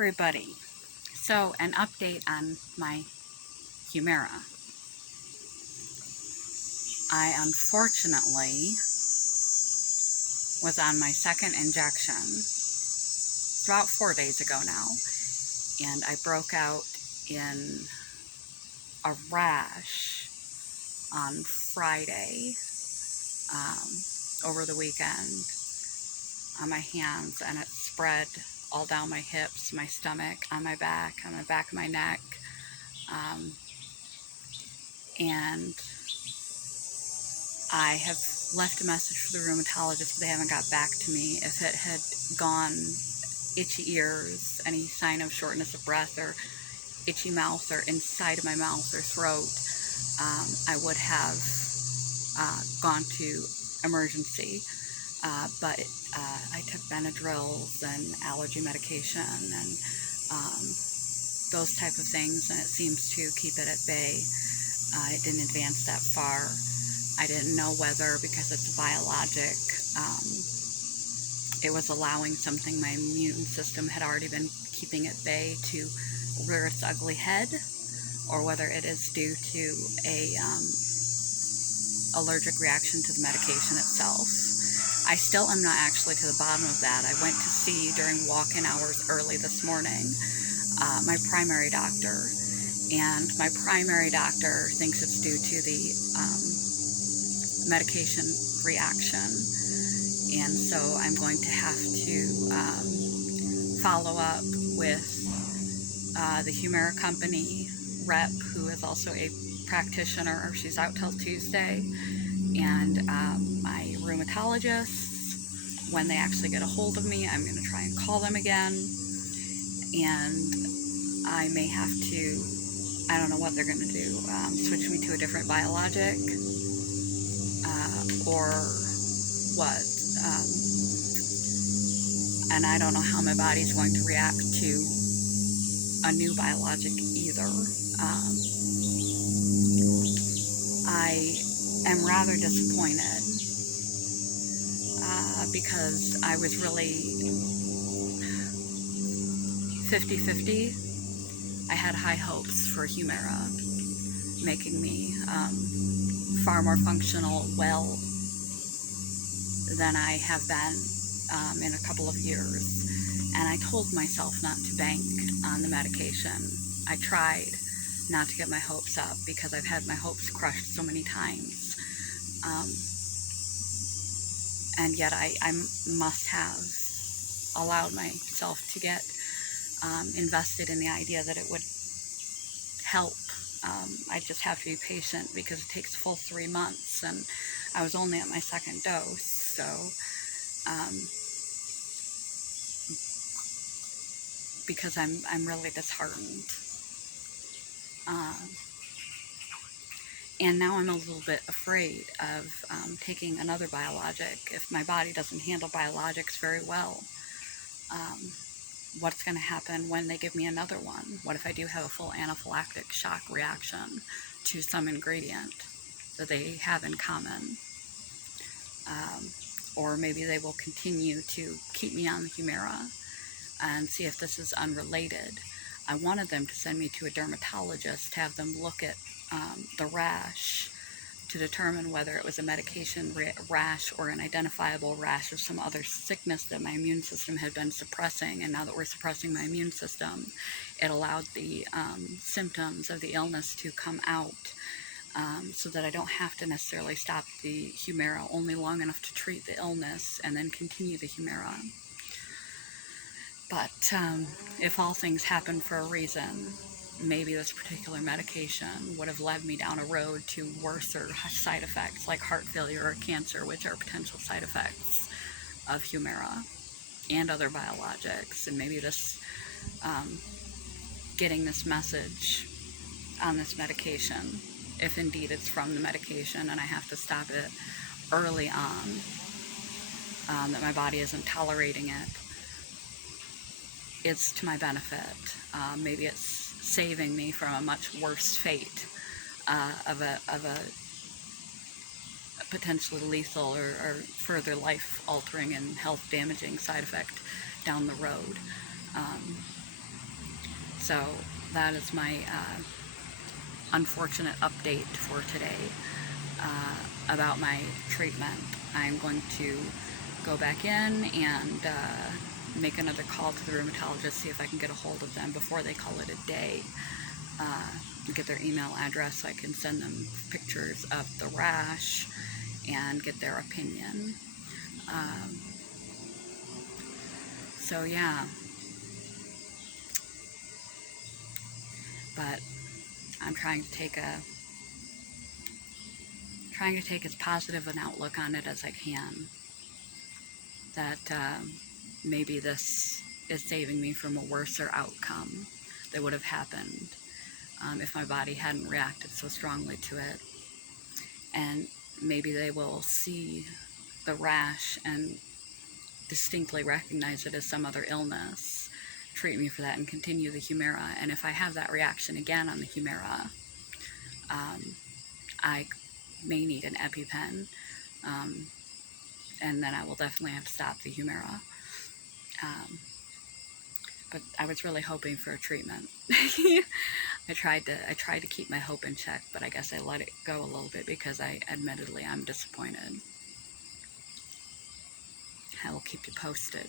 everybody. So, an update on my Humira. I unfortunately was on my second injection about 4 days ago now, and I broke out in a rash on Friday over the weekend on my hands, and it spread all down my hips, my stomach, on my back of my neck, and I have left a message for the rheumatologist, but they haven't got back to me. If it had gone itchy ears, any sign of shortness of breath or itchy mouth or inside of my mouth or throat, I would have gone to emergency. But I took Benadryls and allergy medication and those type of things, and it seems to keep it at bay. It didn't advance that far. I didn't know whether, because it's a biologic, it was allowing something my immune system had already been keeping at bay to rear its ugly head, or whether it is due to a allergic reaction to the medication itself. I still am not actually to the bottom of that. I went to see during walk-in hours early this morning my primary doctor, and my primary doctor thinks it's due to the medication reaction, and so I'm going to have to follow up with the Humira company rep, who is also a practitioner. She's out till Tuesday, and my rheumatologists, when they actually get a hold of me, I'm going to try and call them again, and I may have to, I don't know what they're going to do, switch me to a different biologic, or what, and I don't know how my body's going to react to a new biologic either. I am rather disappointed because I was really 50-50. I had high hopes for Humira, making me far more functional well than I have been in a couple of years, and I told myself not to bank on the medication. I tried not to get my hopes up because I've had my hopes crushed so many times, and yet I must have allowed myself to get invested in the idea that it would help. I just have to be patient because it takes a full 3 months, and I was only at my second dose, so because I'm really disheartened. And now I'm a little bit afraid of taking another biologic. If my body doesn't handle biologics very well, what's going to happen when they give me another one? What if I do have a full anaphylactic shock reaction to some ingredient that they have in common? Or maybe they will continue to keep me on the Humira and see if this is unrelated. I wanted them to send me to a dermatologist to have them look at the rash to determine whether it was a medication rash or an identifiable rash of some other sickness that my immune system had been suppressing, and now that we're suppressing my immune system, it allowed the symptoms of the illness to come out, so that I don't have to necessarily stop the Humira only long enough to treat the illness and then continue the Humira. But if all things happen for a reason, maybe this particular medication would have led me down a road to worse side effects like heart failure or cancer, which are potential side effects of Humira and other biologics. And maybe this, getting this message on this medication, if indeed it's from the medication and I have to stop it early on, that my body isn't tolerating it, it's to my benefit. Maybe it's saving me from a much worse fate of a potentially lethal or further life-altering and health-damaging side effect down the road. So that is my unfortunate update for today about my treatment. I'm going to go back in and make another call to the rheumatologist, see if I can get a hold of them before they call it a day. Get their email address so I can send them pictures of the rash and get their opinion. So yeah, but I'm trying to take as positive an outlook on it as I can. That maybe this is saving me from a worser outcome that would have happened if my body hadn't reacted so strongly to it. And maybe they will see the rash and distinctly recognize it as some other illness, treat me for that, and continue the Humira. And if I have that reaction again on the Humira, I may need an EpiPen, and then I will definitely have to stop the Humira. But I was really hoping for a treatment. I tried to keep my hope in check, but I guess I let it go a little bit because I'm disappointed. I will keep you posted.